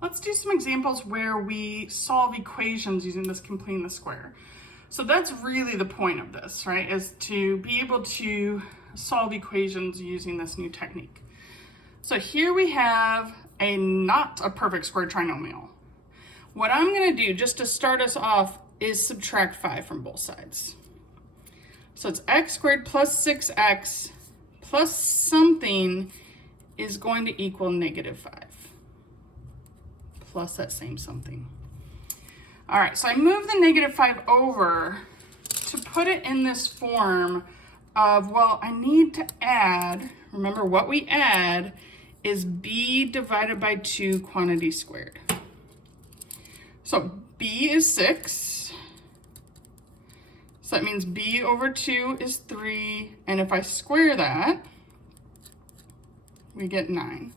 Let's do some examples where we solve equations using this completing the square. So that's really the point of this, right? Is to be able to solve equations using this new technique. So here we have not a perfect square trinomial. What I'm going to do just to start us off is subtract 5 from both sides. So it's x squared plus 6x plus something is going to equal -5 plus that same something. All right, so I move the -5 over to put it in this form of, well, I need to add, remember what we add is b divided by 2 quantity squared. So b is 6. So that means b over 2 is 3. And if I square that, we get 9.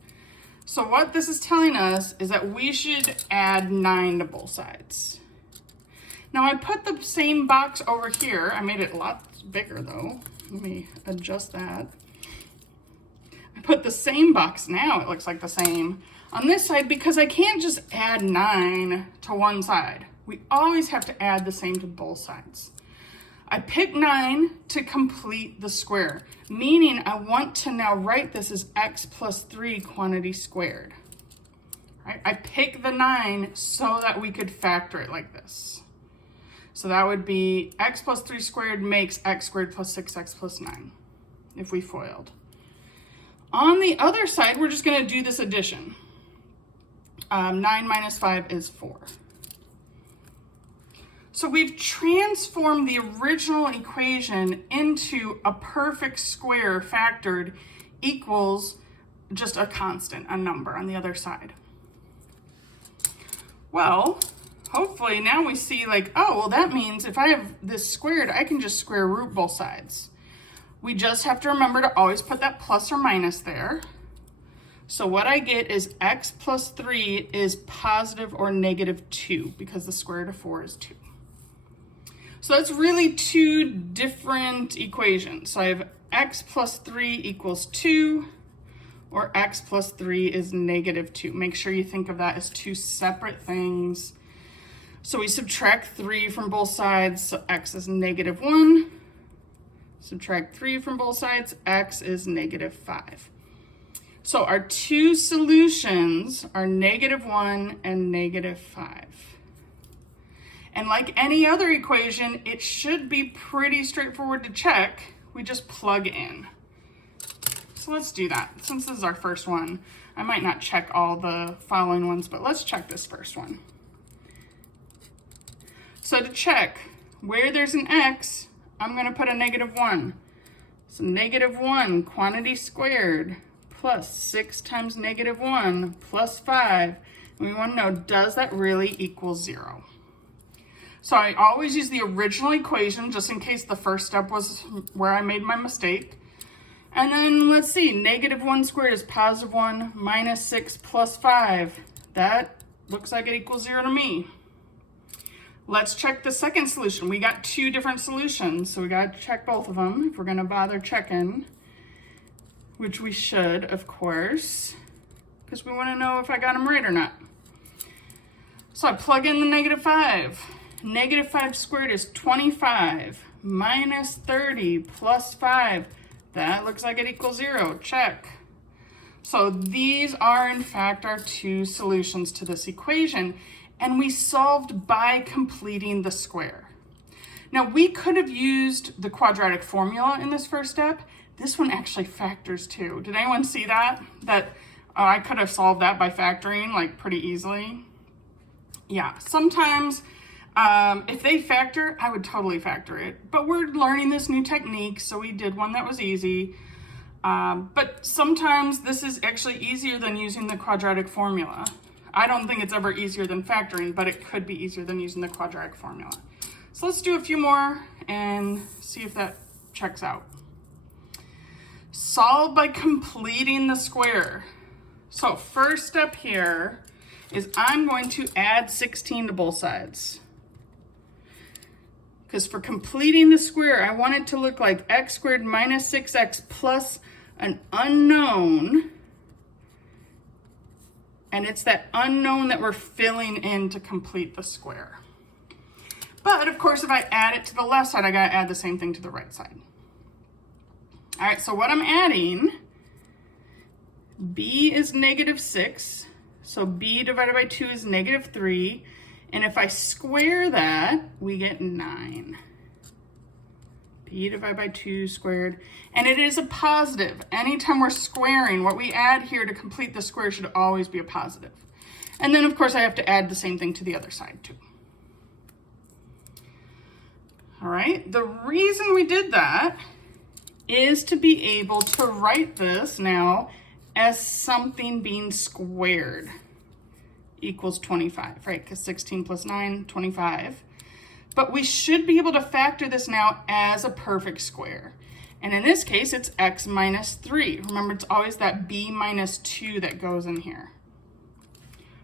So what this is telling us is that we should add 9 to both sides. Now I put the same box over here. I made it a lot bigger though. Let me adjust that. I put the same box now, it looks like the same, on this side because I can't just add 9 to one side. We always have to add the same to both sides. I picked 9 to complete the square, meaning I want to now write this as x plus 3 quantity squared. Right? I picked the 9 so that we could factor it like this. So that would be x plus 3 squared makes x squared plus 6x plus 9 if we FOILed. On the other side, we're just going to do this addition. 9 minus 5 is 4. So we've transformed the original equation into a perfect square factored equals just a constant, a number on the other side. Well, hopefully now we see like, oh, well that means if I have this squared, I can just square root both sides. We just have to remember to always put that plus or minus there. So what I get is x plus 3 is positive or -2 because the square root of 4 is 2. So that's really two different equations. So I have x plus 3 equals 2, or x plus 3 is -2. Make sure you think of that as two separate things. So we subtract 3 from both sides, so x is -1. Subtract 3 from both sides, x is -5. So our two solutions are -1 and -5. And like any other equation, it should be pretty straightforward to check. We just plug in. So let's do that. Since this is our first one, I might not check all the following ones, but let's check this first one. So to check where there's an x, I'm going to put a -1. So -1 quantity squared plus 6 times -1 plus 5. And we want to know, does that really equal 0? So I always use the original equation just in case the first step was where I made my mistake. And then let's see, -1 squared is +1 minus 6 plus 5. That looks like it equals 0 to me. Let's check the second solution. We got two different solutions, so we got to check both of them if we're going to bother checking, which we should, of course, because we want to know if I got them right or not. So I plug in the -5. -5 squared is 25 minus 30 plus 5. That looks like it equals 0. Check. So these are, in fact, our two solutions to this equation, and we solved by completing the square. Now, we could have used the quadratic formula in this first step. This one actually factors too. Did anyone see that? That I could have solved that by factoring like pretty easily. Yeah, sometimes if they factor, I would totally factor it. But we're learning this new technique, so we did one that was easy. But sometimes this is actually easier than using the quadratic formula. I don't think it's ever easier than factoring, but it could be easier than using the quadratic formula. So let's do a few more and see if that checks out. Solve by completing the square. So first step here is I'm going to add 16 to both sides. Because for completing the square, I want it to look like x squared minus 6x plus an unknown And it's that unknown that we're filling in to complete the square. But of course, if I add it to the left side, I gotta add the same thing to the right side. All right, so what I'm adding, b is -6. So b divided by 2 is -3. And if I square that, we get 9. B divided by 2 squared. And it is a positive. Anytime we're squaring, what we add here to complete the square should always be a positive. And then, of course, I have to add the same thing to the other side, too. All right, the reason we did that is to be able to write this now as something being squared equals 25, right? Because 16 plus 9, 25. But we should be able to factor this now as a perfect square. And in this case, it's x minus 3. Remember, it's always that b minus 2 that goes in here.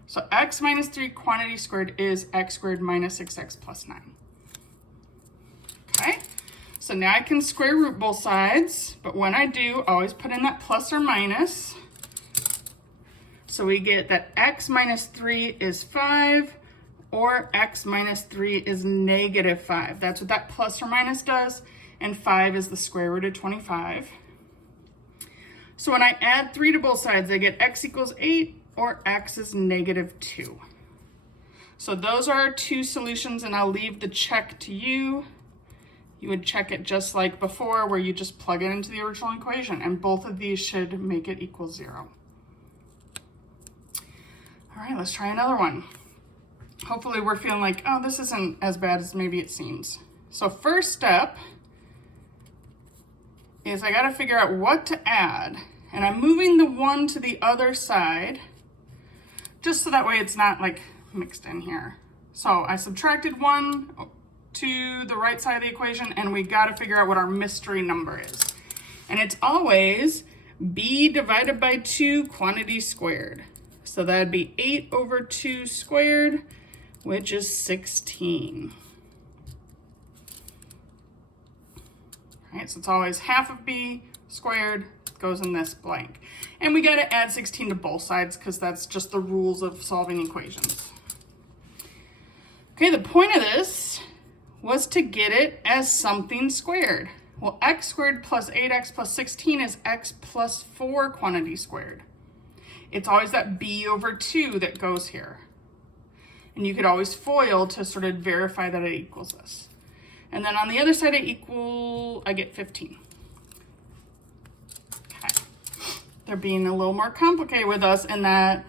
So x minus 3 quantity squared is x squared minus 6x plus 9. Okay, so now I can square root both sides, but when I do, always put in that plus or minus. So we get that x minus 3 is 5, or x minus 3 is -5. That's what that plus or minus does, and 5 is the square root of 25. So when I add 3 to both sides, I get x equals 8, or x is -2. So those are our two solutions, and I'll leave the check to you. You would check it just like before, where you just plug it into the original equation, and both of these should make it equal 0. All right, let's try another one. Hopefully we're feeling like, oh, this isn't as bad as maybe it seems. So first step is I gotta figure out what to add. And I'm moving the 1 to the other side, just so that way it's not like mixed in here. So I subtracted 1 to the right side of the equation, and we gotta figure out what our mystery number is. And it's always b divided by 2 quantity squared. So that'd be 8 over 2 squared, which is 16. All right, so it's always half of b squared goes in this blank. And we gotta add 16 to both sides because that's just the rules of solving equations. Okay, the point of this was to get it as something squared. Well, x squared plus 8x plus 16 is x plus 4 quantity squared. It's always that b over 2 that goes here. And you could always FOIL to sort of verify that it equals this. And then on the other side, I get 15. Okay. They're being a little more complicated with us in that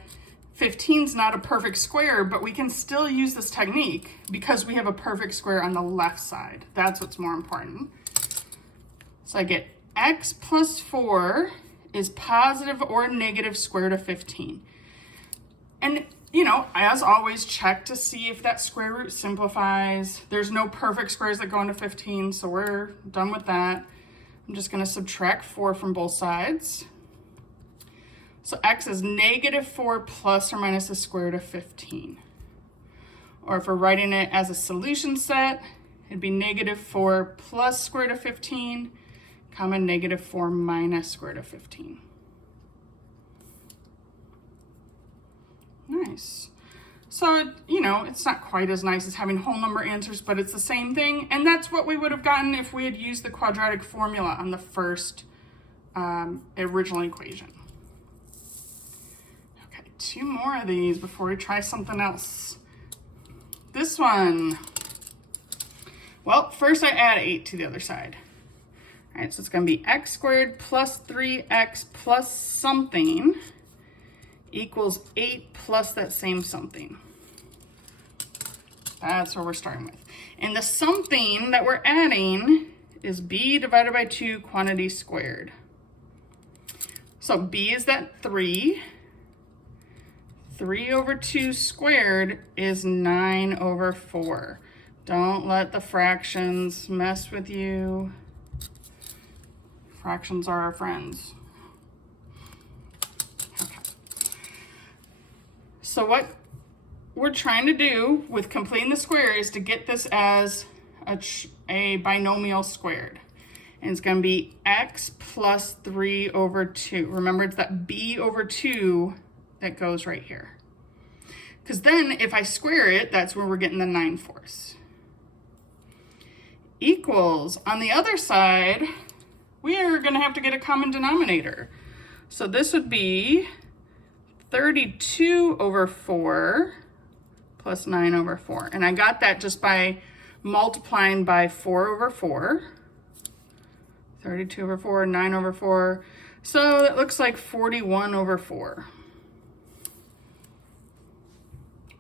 15 is not a perfect square, but we can still use this technique because we have a perfect square on the left side. That's what's more important. So I get x plus 4 is positive or negative square root of 15. And, you know, as always, check to see if that square root simplifies. There's no perfect squares that go into 15, so we're done with that. I'm just going to subtract 4 from both sides. So x is -4 plus or minus the square root of 15. Or if we're writing it as a solution set, it'd be -4 plus square root of 15, comma -4 minus square root of 15. Nice. So, you know, it's not quite as nice as having whole number answers, but it's the same thing. And that's what we would have gotten if we had used the quadratic formula on the first original equation. Okay, 2 more of these before we try something else. This one. Well, first I add 8 to the other side. All right, so it's going to be x squared plus 3x plus something equals 8 plus that same something. That's what we're starting with. And the something that we're adding is b divided by 2 quantity squared. So b is that 3. 3 over 2 squared is 9 over 4. Don't let the fractions mess with you. Fractions are our friends. Okay. So what we're trying to do with completing the square is to get this as a binomial squared. And it's going to be x plus 3 over 2. Remember, it's that b over 2 that goes right here. Because then if I square it, that's where we're getting the 9/4. Equals, on the other side, we are going to have to get a common denominator. So this would be 32 over 4 plus 9 over 4. And I got that just by multiplying by 4 over 4. 32 over 4, 9 over 4. So it looks like 41 over 4.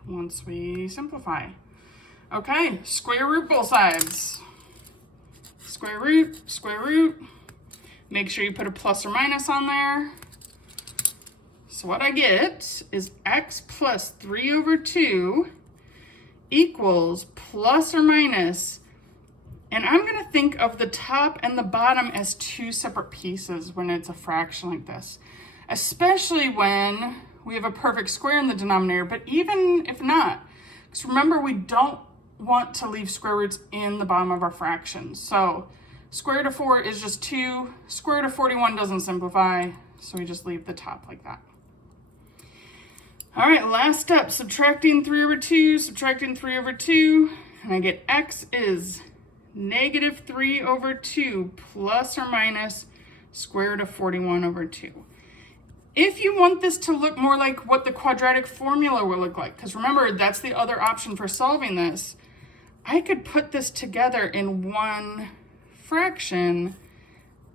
Once we simplify. Okay, square root both sides. Square root, square root. Make sure you put a plus or minus on there. So what I get is x plus 3 over 2 equals plus or minus, and I'm going to think of the top and the bottom as two separate pieces when it's a fraction like this, especially when we have a perfect square in the denominator, but even if not, because remember, we don't want to leave square roots in the bottom of our fraction. So square root of 4 is just 2. Square root of 41 doesn't simplify, so we just leave the top like that. All right, last step, subtracting 3 over 2, subtracting 3 over 2, and I get x is negative 3 over 2 plus or minus square root of 41 over 2. If you want this to look more like what the quadratic formula will look like, because remember, that's the other option for solving this, I could put this together in one fraction,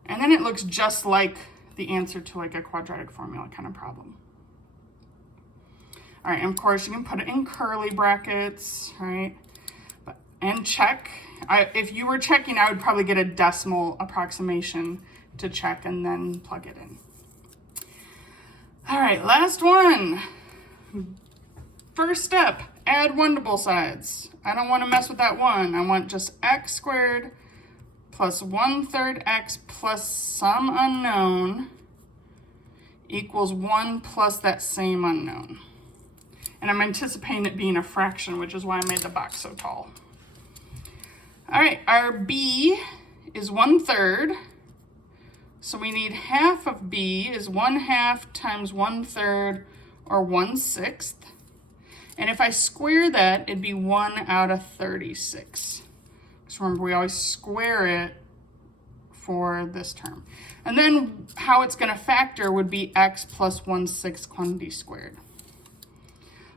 and then it looks just like the answer to like a quadratic formula kind of problem. All right, and of course you can put it in curly brackets, right? And check. If you were checking, I would probably get a decimal approximation to check and then plug it in. All right, last one. First step, add 1 to both sides. I don't want to mess with that 1. I want just x squared plus 1/3 x plus some unknown equals 1 plus that same unknown. And I'm anticipating it being a fraction, which is why I made the box so tall. All right, our b is 1/3. So we need half of b is 1/2 times 1/3 or 1/6. And if I square that, it'd be 1 out of 36. So remember, we always square it for this term. And then how it's going to factor would be x plus 1/6 quantity squared.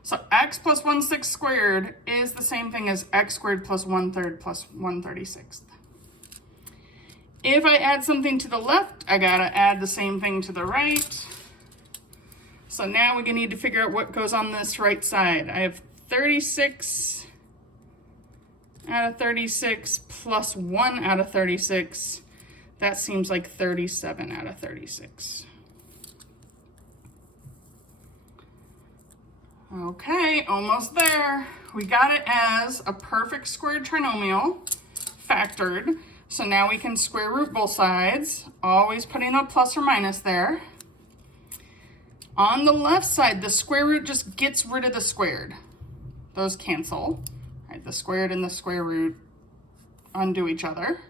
So x plus 1/6 squared is the same thing as x squared plus 1/3 plus 1/36. If I add something to the left, I gotta add the same thing to the right. So now we're gonna need to figure out what goes on this right side. I have 36 out of 36 plus 1 out of 36. That seems like 37 out of 36. Okay, almost there. We got it as a perfect squared trinomial, factored. So now we can square root both sides, always putting a plus or minus there. On the left side, the square root just gets rid of the squared. Those cancel, right? The squared and the square root undo each other.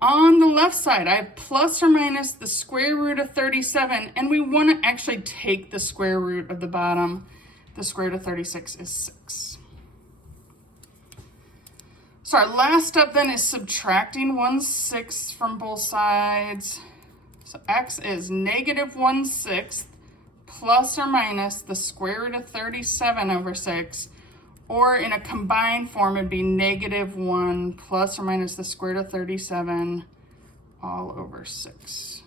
On the left side, I have plus or minus the square root of 37, and we want to actually take the square root of the bottom. The square root of 36 is 6. So our last step then is subtracting 1/6 from both sides. So x is negative 1/6 plus or minus the square root of 37 over 6, or in a combined form, it'd be negative 1 plus or minus the square root of 37 all over 6.